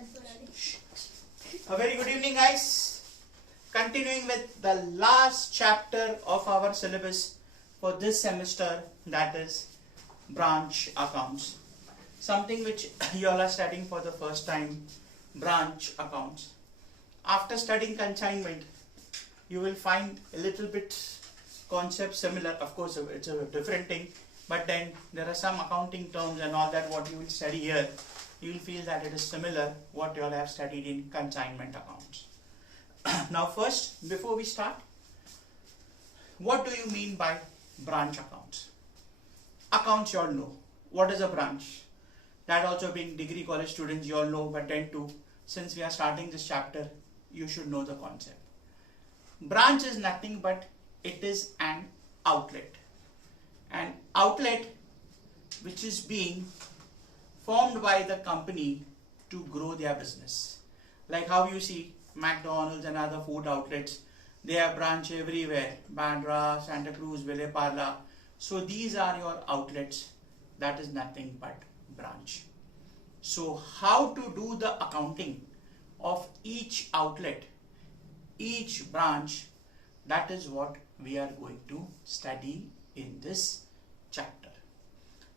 A very good evening, guys. Continuing with the last chapter of our syllabus for this semester, that is branch accounts. Something which you all are studying for the first time, branch accounts. After studying consignment, you will find a little bit concept similar. Of course, it's a different thing, but then there are some accounting terms and all that what you will study here. You will feel that it is similar what you all have studied in consignment accounts. Now first, before we start, what do you mean by branch accounts? Accounts you all know. What is a branch? That also being degree college students you all know, but then too, since we are starting this chapter, you should know the concept. Branch is nothing but it is an outlet. An outlet which is being formed by the company to grow their business. Like how you see McDonald's and other food outlets, they have branch everywhere. Bandra, Santa Cruz, Ville Parla. So these are your outlets. That is nothing but branch. So how to do the accounting of each outlet, each branch, that is what we are going to study in this chapter.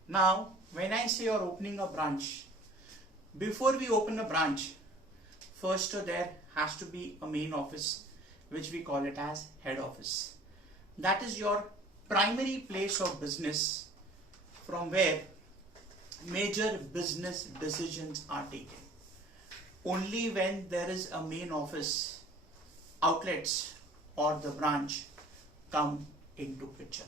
Now, when I say you're opening a branch, before we open a branch, first there has to be a main office, which we call it as head office. That is your primary place of business from where major business decisions are taken. Only when there is a main office, outlets or the branch come into picture.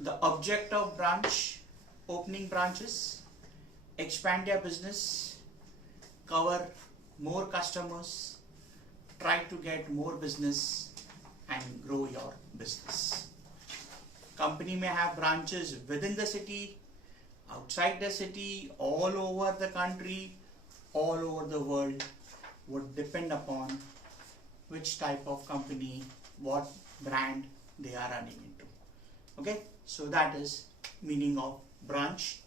The object of branch, opening branches, expand your business, cover more customers, try to get more business and grow your business. Company may have branches within the city, outside the city, all over the country, all over the world, would depend upon which type of company, what brand they are running into. Okay, so that is meaning of branch.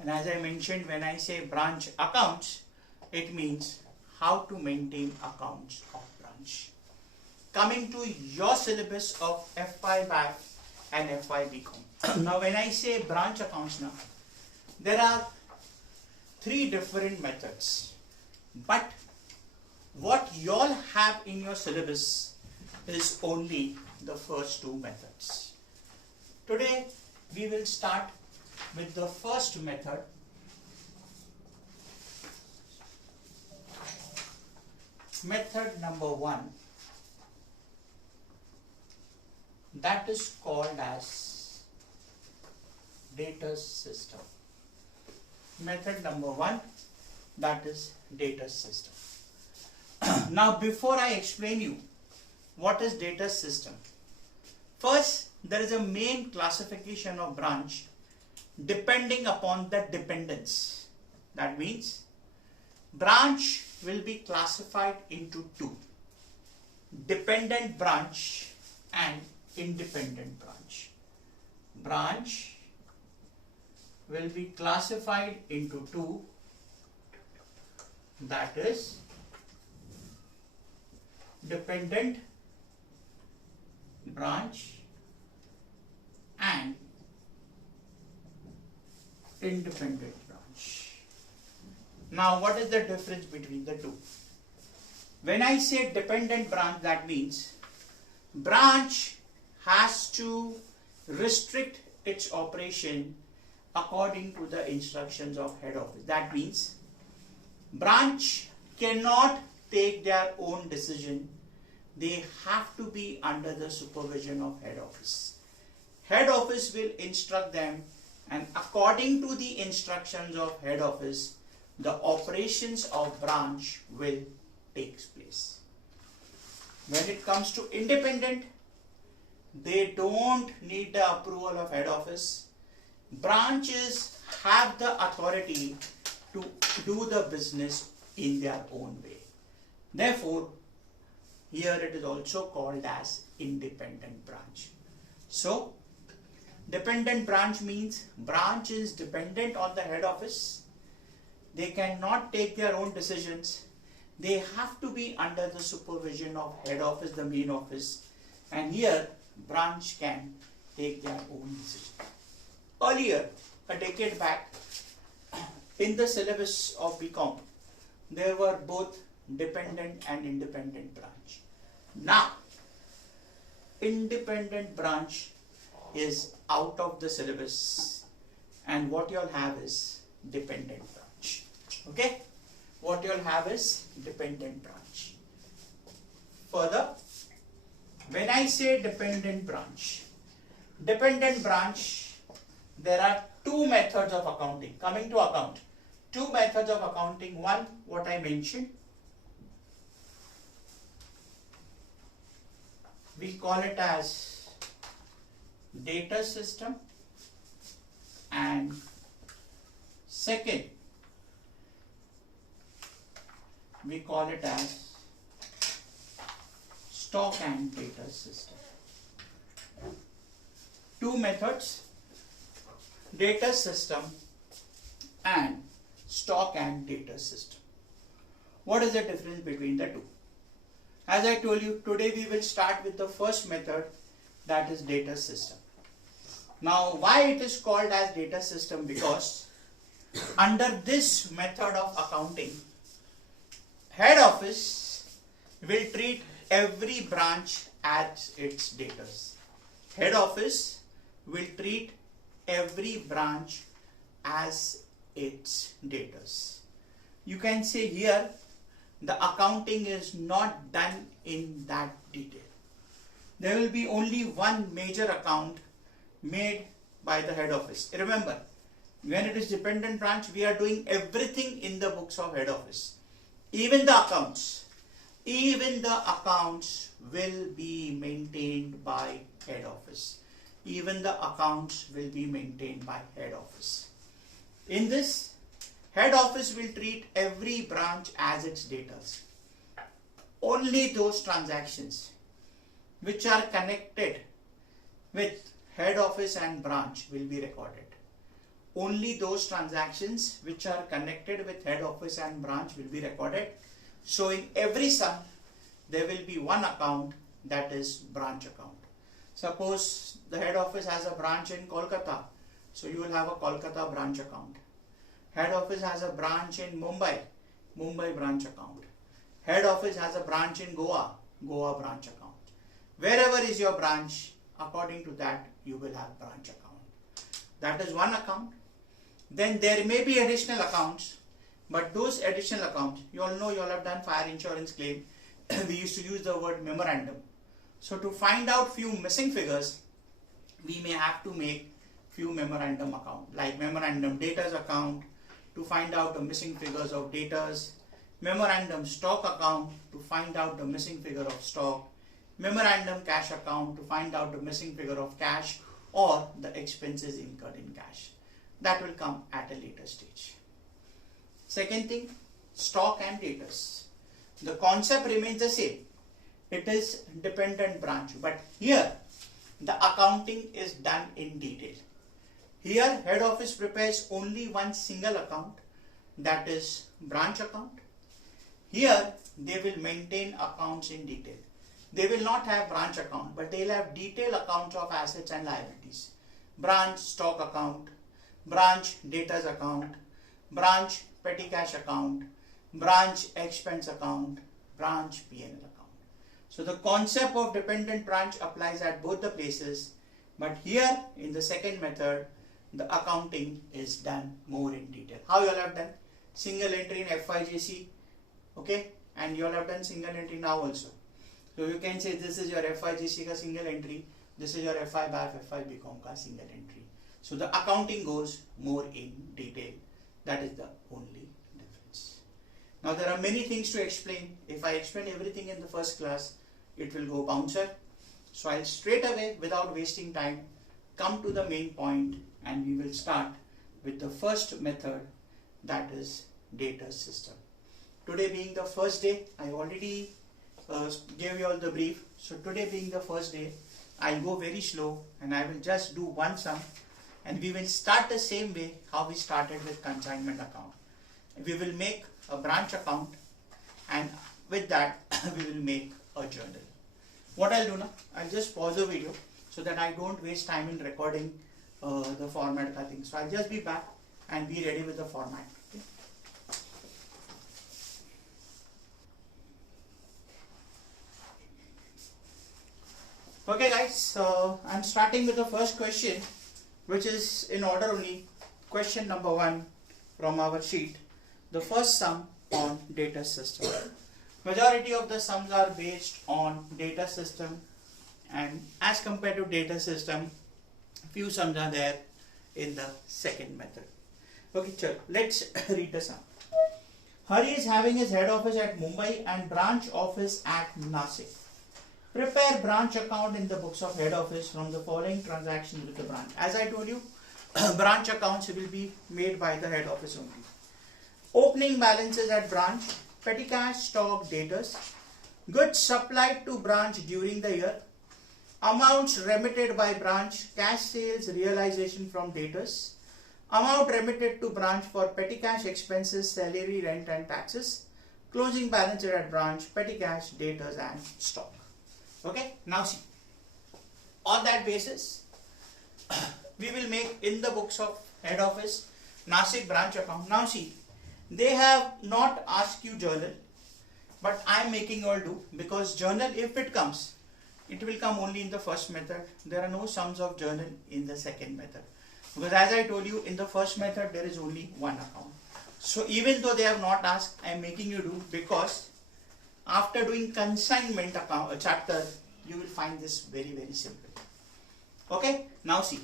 And as I mentioned, when I say branch accounts, it means how to maintain accounts of branch. Coming to your syllabus of FY BAC and FY BCom. Now when I say branch accounts now, there are three different methods, but what you all have in your syllabus is only the first two methods. Today we will start with the first method, method number 1, that is called as Datus system. Method number 1, that is Datus system. Now before I explain you what is Datus system, first there is a main classification of branch depending upon the dependence. That means branch will be classified into two: dependent branch and independent branch. Branch will be classified into two, that is dependent branch and independent branch. Now what is the difference between the two? When I say dependent branch, that means branch has to restrict its operation according to the instructions of head office. That means branch cannot take their own decision. They have to be under the supervision of head office. Head office will instruct them, and according to the instructions of head office, the operations of branch will take place. When it comes to independent, they don't need the approval of head office. Branches have the authority to do the business in their own way. Therefore, here it is also called as independent branch. So, dependent branch means branch is dependent on the head office. They cannot take their own decisions. They have to be under the supervision of head office, the main office, and here branch can take their own decision. Earlier, a decade back, in the syllabus of BCom, there were both dependent and independent branch. Now, independent branch is out of the syllabus, and what you'll have is dependent branch. Okay? What you'll have is dependent branch. Further, when I say dependent branch, there are two methods of accounting. Coming to account, two methods of accounting. One, what I mentioned, we call it as data system, and second, we call it as stock and data system. Two methods, data system and stock and data system. What is the difference between the two? As I told you, today we will start with the first method, that is data system. Now, why it is called as data system? Because under this method of accounting, head office will treat every branch as its debtors. Head office will treat every branch as its debtors. You can say here, the accounting is not done in that detail. There will be only one major account made by the head office. Remember, when it is dependent branch, we are doing everything in the books of head office. Even the accounts will be maintained by head office. Even the accounts will be maintained by head office. In this, head office will treat every branch as its debtors. Only those transactions which are connected with head office and branch will be recorded. Only those transactions which are connected with head office and branch will be recorded. So in every sum, there will be one account, that is branch account. Suppose the head office has a branch in Kolkata, so you will have a Kolkata branch account. Head office has a branch in Mumbai, Mumbai branch account. Head office has a branch in Goa, Goa branch account. Wherever is your branch, according to that, you will have branch account. That is one account. Then there may be additional accounts, but those additional accounts, you all know, you all have done fire insurance claim. We used to use the word memorandum. So to find out few missing figures, we may have to make few memorandum account, like memorandum debtors account to find out the missing figures of debtors, memorandum stock account to find out the missing figure of stock, memorandum cash account to find out the missing figure of cash or the expenses incurred in cash. That will come at a later stage. Second thing, stock and debtors. The concept remains the same. It is dependent branch, but here the accounting is done in detail. Here head office prepares only one single account, that is branch account. Here they will maintain accounts in detail. They will not have branch account, but they will have detailed accounts of assets and liabilities. Branch stock account, branch debtors account, branch petty cash account, branch expense account, branch P&L account. So the concept of dependent branch applies at both the places, but here in the second method, the accounting is done more in detail. How you all have done? Single entry in FIJC, okay, and you all have done single entry now also. So you can say this is your FIJC ka single entry, this is your FI BAF, FI BCom ka single entry. So the accounting goes more in detail. That is the only difference. Now there are many things to explain. If I explain everything in the first class, it will go bouncer. So I'll straight away, without wasting time, come to the main point, and we will start with the first method, that is data system. Today being the first day, I already gave you all the brief. So today being the first day, I'll go very slow and I will just do one sum, and we will start the same way how we started with consignment account. we will make a branch account, and with that we will make a journal. What I'll do now, I'll just pause the video so that I don't waste time in recording the format thing. So I'll just be back and be ready with the format. Okay guys, so I'm starting with the first question, which is in order only. Question number 1 from our sheet. The first sum on data system. Majority of the sums are based on data system, and as compared to data system, few sums are there in the second method. Okay, chalo, let's read the sum. Hari is having his head office at Mumbai and branch office at Nasik. Prepare branch account in the books of head office from the following transactions with the branch. As I told you, branch accounts will be made by the head office only. Opening balances at branch, petty cash, stock, debtors, goods supplied to branch during the year, amounts remitted by branch, cash sales realization from debtors, amount remitted to branch for petty cash expenses, salary, rent and taxes, closing balances at branch, petty cash, debtors and stock. Okay, now see, on that basis, we will make in the books of head office Nasik branch account. Now see, they have not asked you journal, but I am making you all do, because journal, if it comes, it will come only in the first method. There are no sums of journal in the second method, because as I told you, in the first method there is only one account. So even though they have not asked, I am making you do, because after doing consignment account chapter, you will find this very simple. Okay, now see,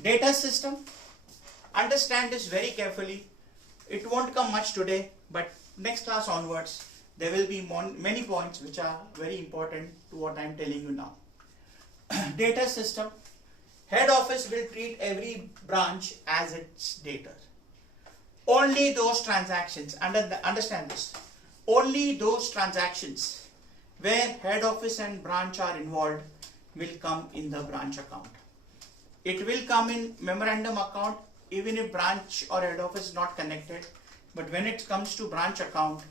data system, understand this very carefully. It won't come much today, but next class onwards there will be many points which are very important to what I am telling you now. Data system, head office will treat every branch as its debtor. Only those transactions, understand this, only those transactions where head office and branch are involved will come in the branch account. It will come in memorandum account even if branch or head office is not connected, but when it comes to branch account,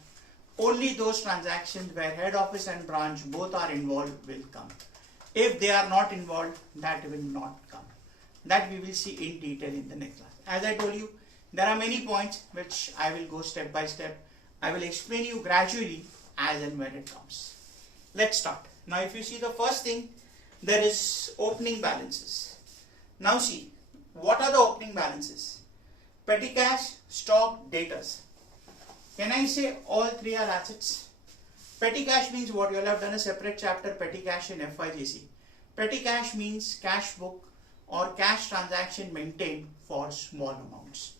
only those transactions where head office and branch both are involved will come. If they are not involved, that will not come. That we will see in detail in the next class. As I told you, there are many points which I will go step by step. I will explain you gradually as and when it comes. Let's start. Now if you see the first thing, there is opening balances. Now see, what are the opening balances? Petty cash, stock, debtors. Can I say all three are assets? Petty cash means what? You all have done a separate chapter, petty cash in FYJC. Petty cash means cash book or cash transaction maintained for small amounts.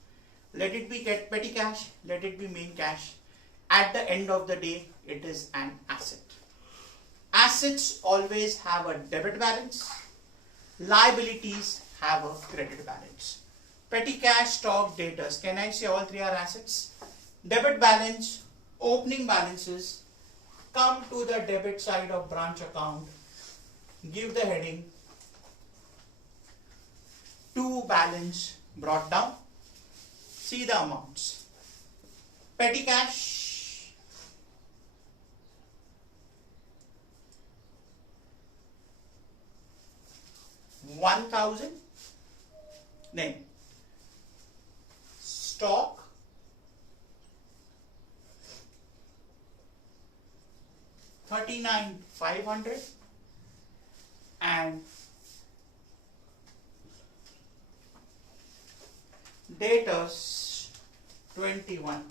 Let it be petty cash, let it be main cash. At the end of the day, it is an asset. Assets always have a debit balance. Liabilities have a credit balance. Petty cash, stock, debtors. Can I say all three are assets? Debit balance, opening balances, come to the debit side of branch account, give the heading to balance brought down. See the amounts. Petty cash, $1,000. Name. Stock, $39,500, and debtors 21,000.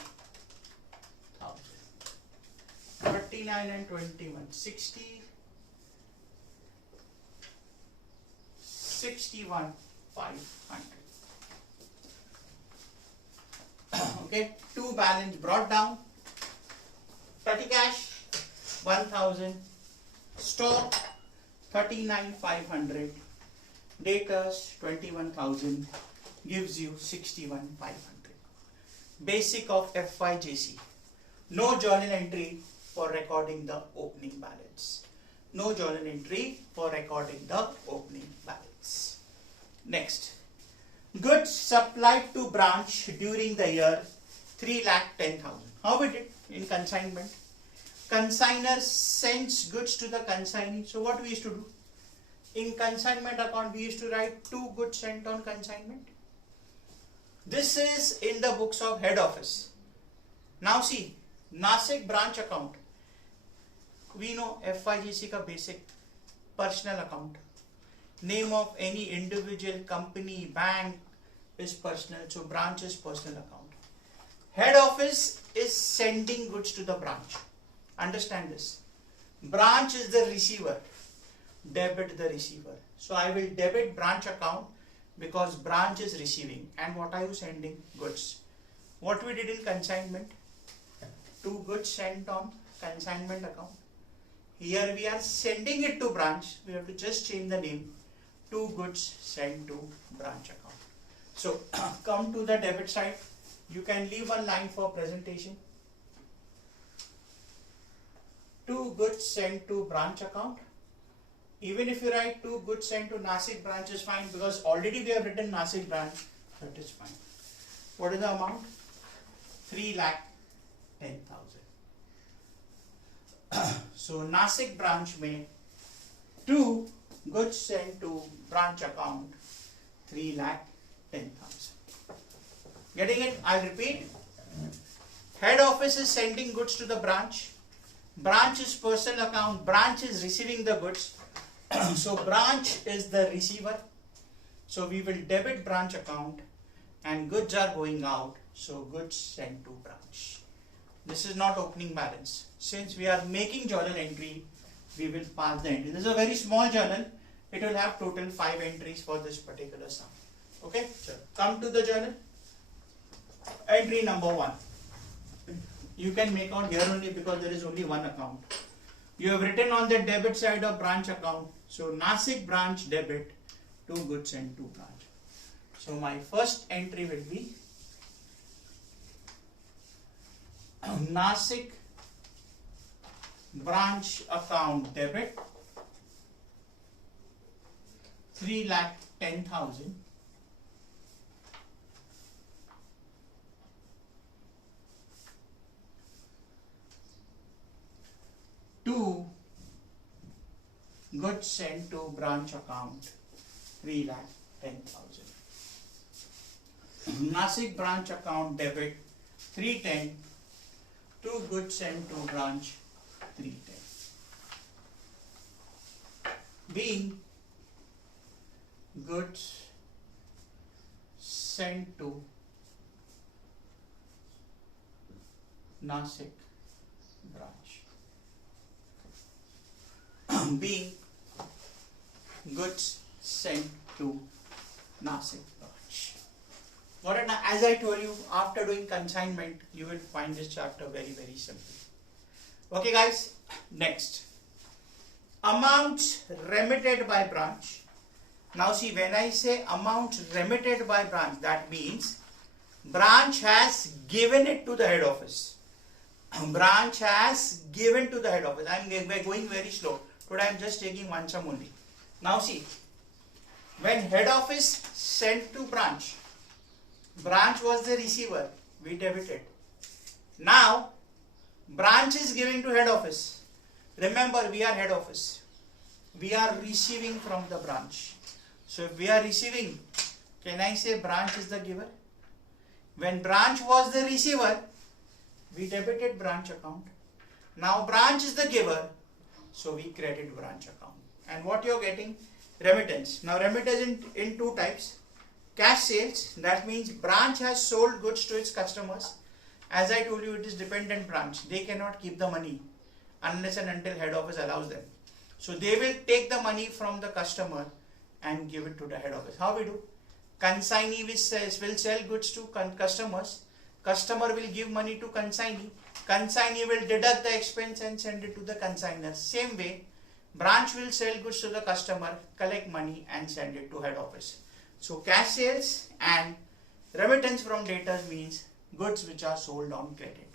39 and 21, 61,500. Okay, to balance brought down. Petty cash 1,000, stock 39,500, debtors 21,000, gives you 61,500. Basic of FYJC. No journal entry for recording the opening balance. No journal entry for recording the opening balance. Next, goods supplied to branch during the year 3,10,000. How we did in consignment? Consignor sends goods to the consignee. So what we used to do? In consignment account, we used to write 2 goods sent on consignment. This is in the books of head office. Now see, Nasik branch account. We know FIGC ka basic personal account. Name of any individual, company, bank is personal. So branch is personal account. Head office is sending goods to the branch. Understand this. Branch is the receiver. Debit the receiver. So I will debit branch account because branch is receiving. And what are you sending? Goods. What we did in consignment? 2 goods sent on consignment account. Here we are sending it to branch. We have to just change the name. 2 goods sent to branch account. So come to the debit side. You can leave one line for presentation. 2 goods sent to branch account. Even if you write 2 goods sent to Nasik branch is fine because already we have written Nasik branch. That is fine. What is the amount? 3,10,000. So Nasik branch में 2 goods sent to branch account 3,10,000. Getting it? I'll repeat. Head office is sending goods to the branch. Branch is personal account. Branch is receiving the goods. So branch is the receiver. So we will debit branch account and goods are going out. So goods sent to branch. This is not opening balance. Since we are making journal entry, we will pass the entry. This is a very small journal. It will have total 5 entries for this particular sum. Okay, sure. Come to the journal. Entry number 1. You can make out here only because there is only one account. You have written on the debit side of branch account. So Nasik branch debit 2 goods sent to branch. So my first entry will be Nasik branch account debit 3,10,000 to goods sent to branch account 3,10,000. Nasik branch account debit 310 to goods sent to branch 310. Being goods sent to Nasik branch. Being goods sent to Nasik branch. As I told you, after doing consignment, you will find this chapter very, very simple. Okay guys, next. Amounts remitted by branch. Now see, when I say amount remitted by branch, that means branch has given it to the head office. Branch has given to the head office. I am going very slow. Today I am just taking one sum only. Now see, when head office sent to branch, branch was the receiver, we debited. Now branch is giving to head office. Remember, we are head office. We are receiving from the branch. So if we are receiving, can I say branch is the giver? When branch was the receiver, we debited branch account. Now branch is the giver, so we credit branch account. And what you are getting? Remittance. Now remittance in 2 types. Cash sales, that means branch has sold goods to its customers. As I told you, it is dependent branch. They cannot keep the money unless and until head office allows them. So they will take the money from the customer and give it to the head office. How we do? Consignee will sell goods to customers. Customer will give money to consignee. Consignee will deduct the expense and send it to the consignor. Same way, branch will sell goods to the customer, collect money and send it to head office. So cash sales and remittance from debtors means goods which are sold on credit.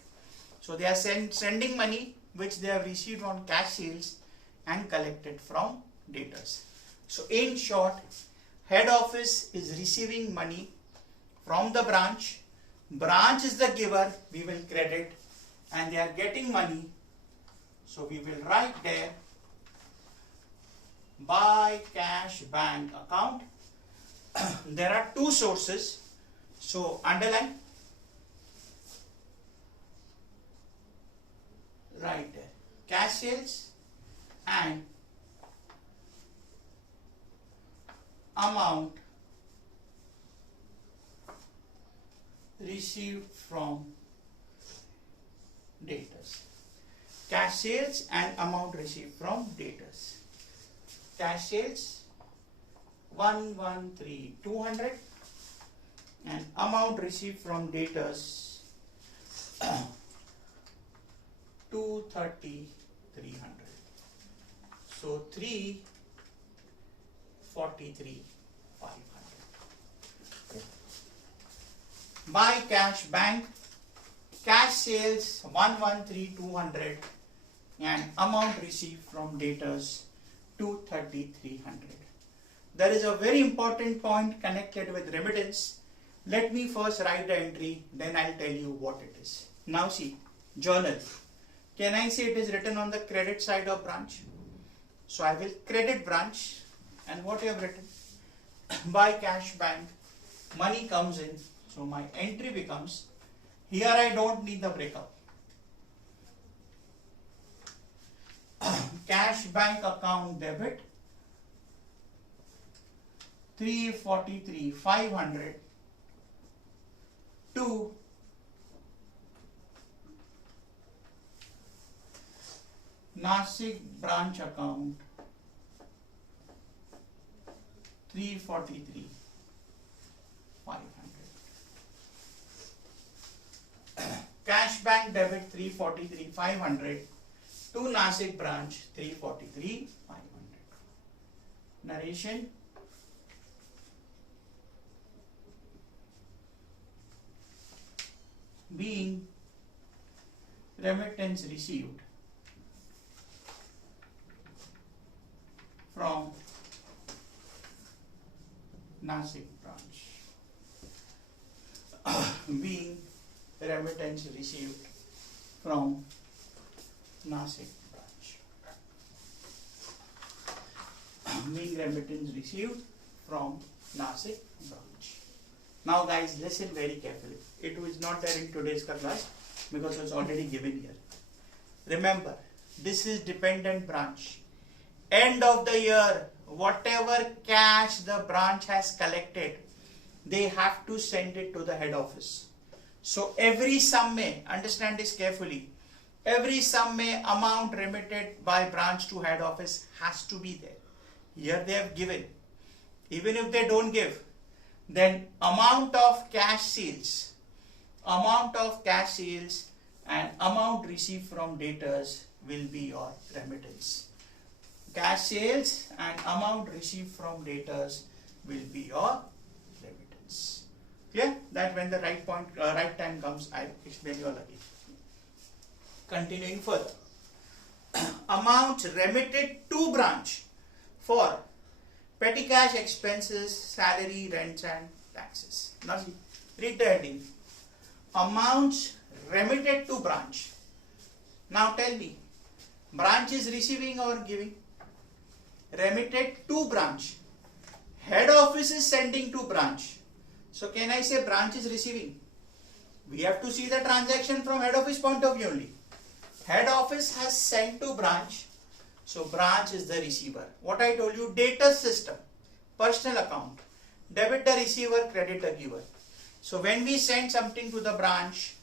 So they are sending money which they have received on cash sales and collected from debtors. So in short, head office is receiving money from the branch Branch is the giver, we will credit, and they are getting money, so we will write there by cash bank account. There are two sources, so underline, right there, cash sales and amount received from debtors. Cash sales and amount received from debtors. Cash sales 113,200 and amount received from debtors 230,300. So 343,500. By cash bank, cash sales 113,200 and amount received from debtors 230,300. There is a very important point connected with remittance. Let me first write the entry, then I'll tell you what it is. Now see, journal. Can I say it is written on the credit side of branch? So I will credit branch, and what you have written? By cash bank, money comes in. So my entry becomes, here I don't need the breakup. Cash bank account debit 343,500 to Nasik branch account 343,500. Cash bank debit 343,500 to Nasik branch 343,500. Narration. Being remittance received from Nasik branch. Being remittance received from Nasik branch. Being remittance received from Nasik branch. Now guys, listen very carefully. It was not there in today's class because it was already given here. Remember, this is dependent branch. End of the year, whatever cash the branch has collected, they have to send it to the head office. So every sum may, understand this carefully, every sum may amount remitted by branch to head office has to be there. Here they have given. Even if they don't give, then amount of cash sales and amount received from debtors will be your remittance. Cash sales and amount received from debtors will be your remittance. Clear? That when the right time comes, I'll explain you all again. Continuing further. Amount remitted to branch for petty cash expenses, salary, rents and taxes. Now see, read the heading. Amounts remitted to branch. Now tell me, branch is receiving or giving? Remitted to branch. Head office is sending to branch. So can I say branch is receiving? We have to see the transaction from head office point of view only. Head office has sent to branch. So branch is the receiver. What I told you, data system, personal account, debit the receiver, credit the giver. So when we send something to the branch,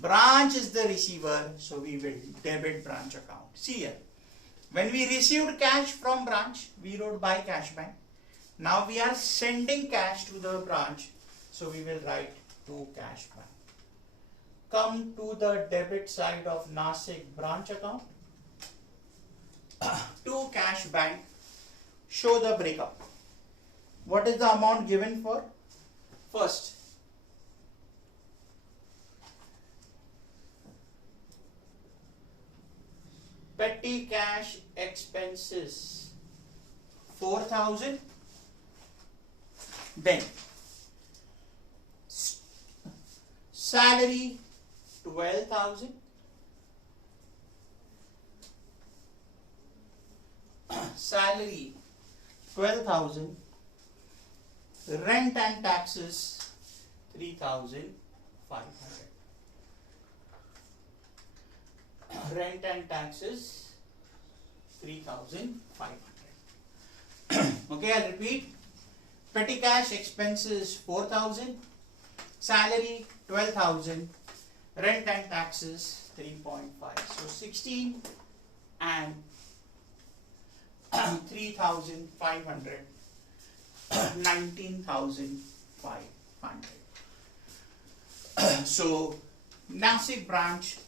branch is the receiver, so we will debit branch account. See here, when we received cash from branch, we wrote by cash bank. Now we are sending cash to the branch, so we will write to cash bank. Come to the debit side of Nasik branch account. To cash bank, show the breakup. What is the amount given for? First, petty cash expenses 4,000. Then salary 12,000, salary 12,000, rent and taxes 3,500. Rent and taxes 3,500. Okay, I'll repeat. Petty cash expenses 4,000, salary 12,000, rent and taxes 3.5. So 16 and 3,500, 19,500. So Nasik branch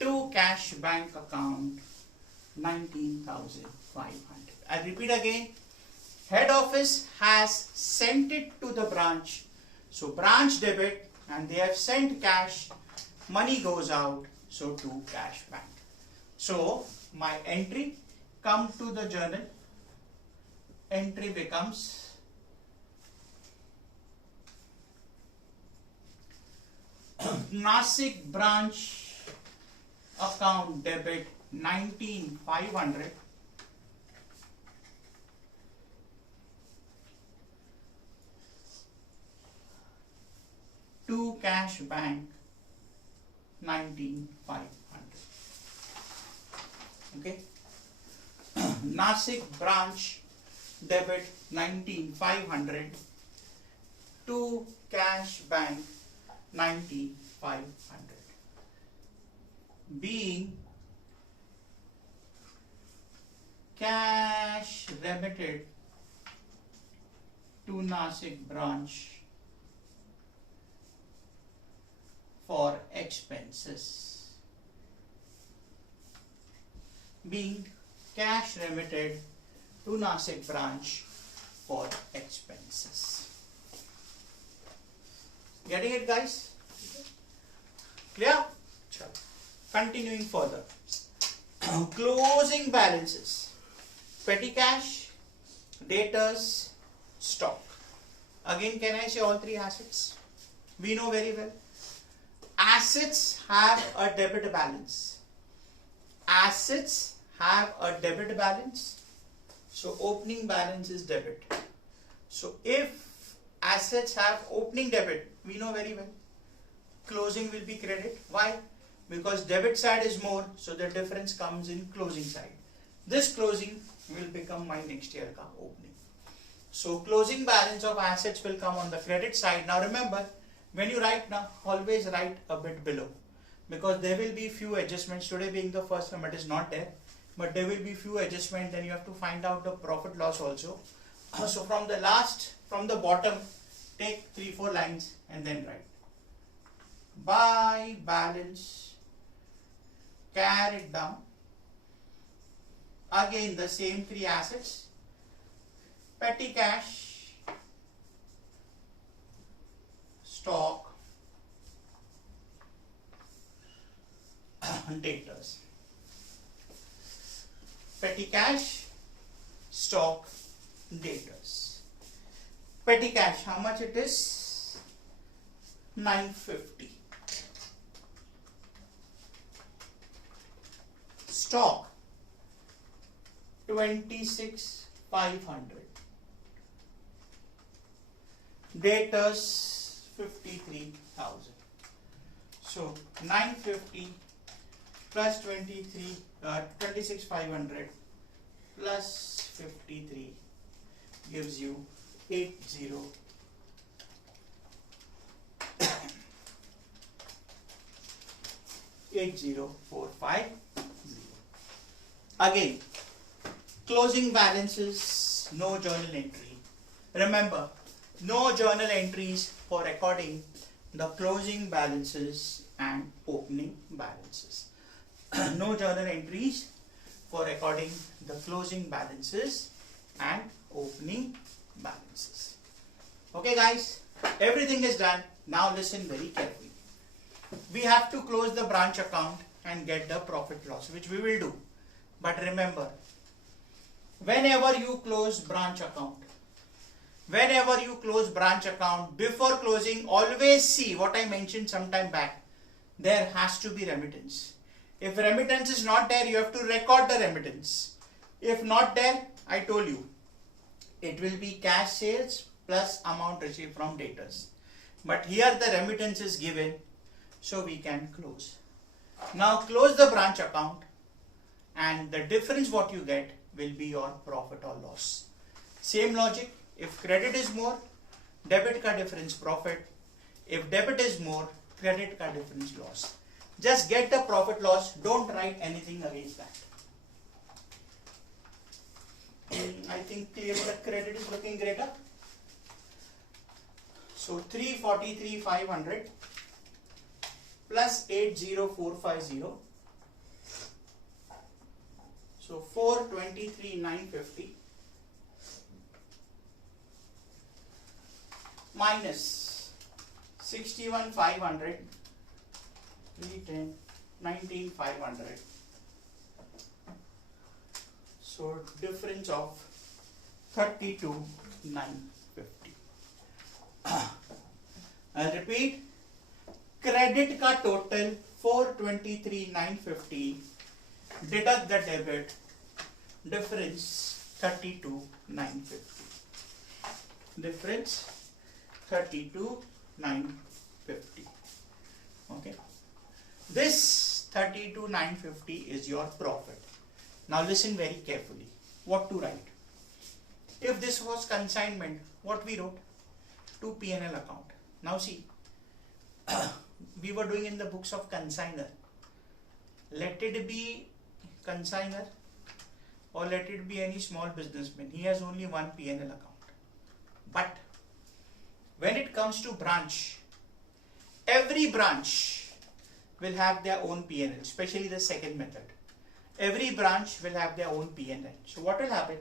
to cash bank account 19,500. I repeat again. Head office has sent it to the branch. So branch debit and they have sent cash. Money goes out. So to cash bank. So my entry come to the journal. Entry becomes Nasik branch account debit 19,500. To cash bank 19,500. Okay. Nasik branch debit 19,500 to cash bank 9,500. Being cash remitted to Nasik branch for expenses. Being cash remitted to Nasik branch for expenses. Getting it, guys? Clear? Continuing further. Closing balances. Petty cash, debtors, stock. Again, can I say all three assets? We know very well. Assets have a debit balance. Assets have a debit balance. So opening balance is debit. So if assets have opening debit, we know very well. Closing will be credit. Why? Because debit side is more, so the difference comes in closing side. This closing will become my next year ka opening. So closing balance of assets will come on the credit side. Now remember, when you write now, always write a bit below, because there will be few adjustments. Today being the first time, it is not there, but there will be few adjustments. Then you have to find out the profit loss also. So from the bottom, take 3-4 lines and then write. By balance, carried down. Again the same three assets. Petty cash, stock, debtors. Petty cash, stock, debtors. Petty cash, how much it is? 950. Stock 26,500. Debtors 53,000. So 950 plus 26,500 plus 53 gives you 80,450. Again, closing balances, no journal entry. Remember, no journal entries for recording the closing balances and opening balances. No journal entries for recording the closing balances and opening balances. Okay guys, everything is done. Now listen very carefully. We have to close the branch account and get the profit loss, which we will do. But remember, whenever you close branch account, whenever you close branch account, before closing, always see what I mentioned some time back. There has to be remittance. If remittance is not there, you have to record the remittance. If not there, I told you, it will be cash sales plus amount received from debtors. But here the remittance is given, so we can close. Now close the branch account, and the difference what you get will be your profit or loss. Same logic, if credit is more, debit ka difference profit. If debit is more, credit ka difference loss. Just get the profit loss, don't write anything against that. I think clearly the credit is looking greater. So 343,500 plus 80,450. So 423,950 minus 61,500, 310, 19,500. So difference of 32,950. I'll repeat. Credit ka total 423,950. Deduct the debit. Difference 32,950. Difference 32,950. Okay. This 32,950 is your profit. Now listen very carefully. What to write? If this was consignment, what we wrote? To P&L account. Now see, we were doing in the books of consigner. Let it be consigner or let it be any small businessman. He has only one P&L account. But when it comes to branch, every branch will have their own P&L, especially the second method. Every branch will have their own P&L. So what will happen?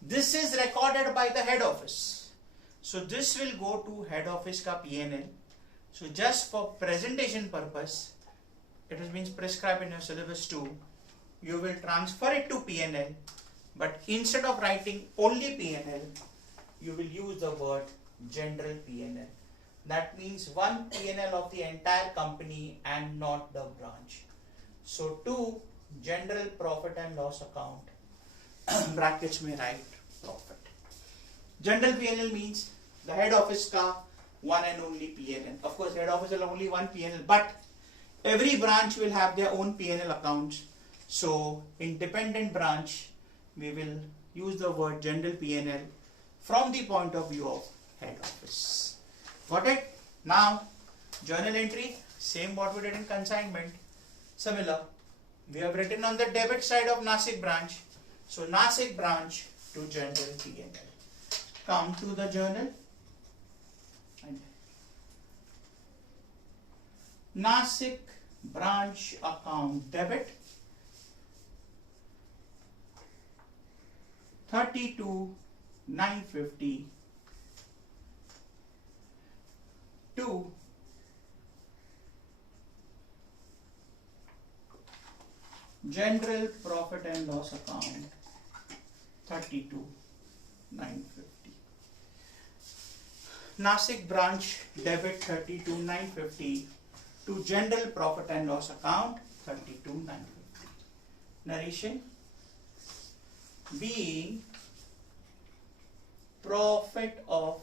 This is recorded by the head office. So this will go to head office ka P&L. So just for presentation purpose, it has been prescribed in your syllabus too. You will transfer it to P&L, but instead of writing only P&L, you will use the word general P&L. That means one P&L of the entire company and not the branch. So to general profit and loss account, brackets may write profit. General P&L means the head office ka one and only P&L. Of course, head office will only one P&L, but every branch will have their own P&L accounts. So in dependent branch, we will use the word general P&L from the point of view of head office. Got it? Now, journal entry, same what we did in consignment. Similar, we have written on the debit side of Nasik branch. So Nasik branch to general P&L. Come to the journal. Nasik branch account debit 32,950 to general profit and loss account 32,950. Nasik branch debit 32,950 to general profit and loss account 32,950. Narration: being profit of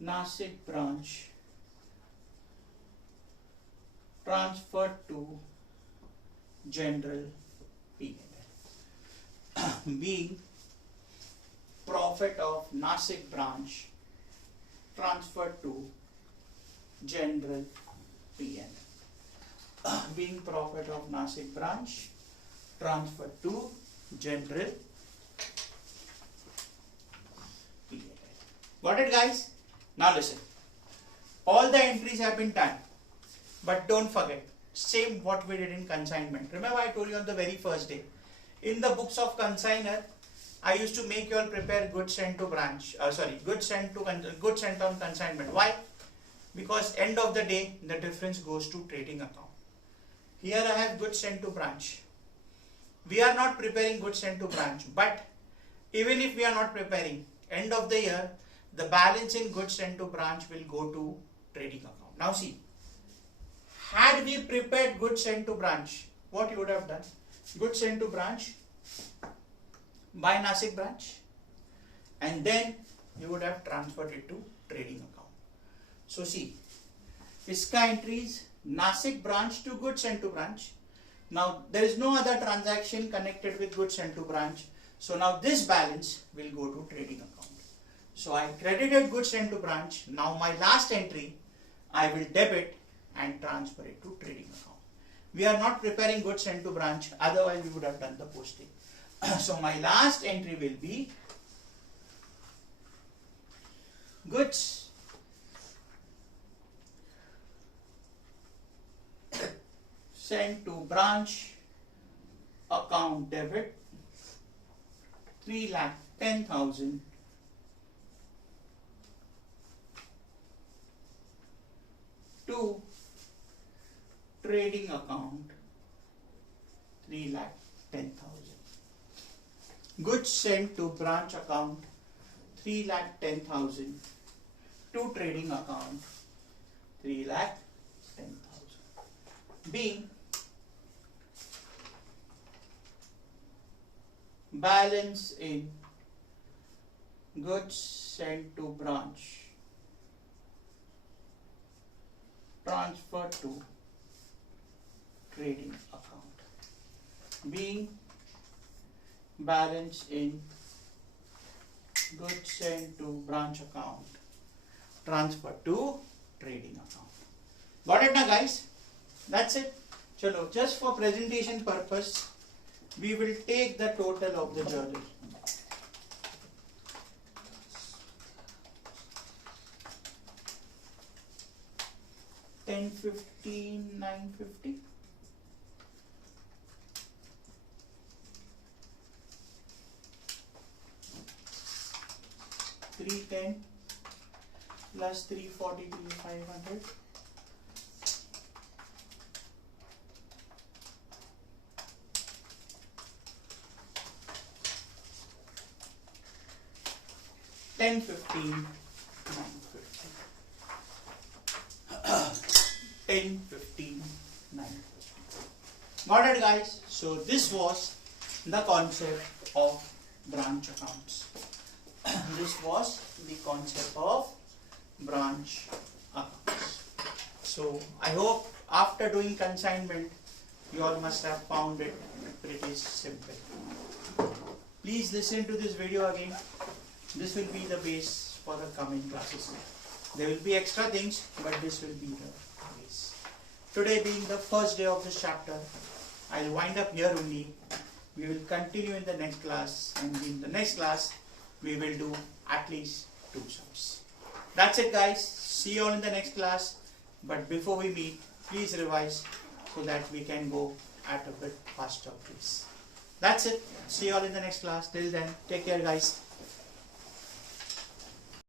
Nasik branch transferred to general P&L. Being profit of Nasik branch transferred to general P&L. Being profit of Nasik branch transferred to general P&L. Got it, guys? Now listen. All the entries have been done, but don't forget, same what we did in consignment. Remember I told you on the very first day, in the books of consigner, I used to make you all prepare goods sent to branch. Goods sent on consignment. Why? Because end of the day, the difference goes to trading account. Here I have goods sent to branch. We are not preparing goods sent to branch, but even if we are not preparing, end of the year, the balance in goods sent to branch will go to trading account. Now see, had we prepared goods sent to branch, what you would have done? Goods sent to branch by Nasik branch, and then you would have transferred it to trading account. So see, ISKA entries Nasik branch to goods sent to branch. Now there is no other transaction connected with goods sent to branch. So now this balance will go to trading account. So I credited goods sent to branch. Now my last entry I will debit and transfer it to trading account. We are not preparing goods sent to branch, otherwise we would have done the posting. So my last entry will be goods sent to branch account debit 3,10,000 to trading account 3,10,000. Goods sent to branch account 3,10,000 to trading account 3,10,000. Being balance in goods sent to branch transfer to trading account. Being balance in goods sent to branch account transfer to trading account. Got it now, guys? That's it. Chalo, just for presentation purpose, we will take the total of the journal. $10.15,950. $310 plus $343,500. $10.15,950. $10.15,950. Got it, guys? So this was the concept of branch accounts. This was the concept of branch accounts. So I hope after doing consignment, you all must have found it pretty simple. Please listen to this video again. This will be the base for the coming classes. There will be extra things, but this will be the base. Today being the first day of this chapter, I'll wind up here only. We will continue in the next class, and in the next class, we will do at least 2 sums. That's it, guys. See you all in the next class. But before we meet, please revise so that we can go at a bit faster pace. That's it. See you all in the next class. Till then, take care, guys.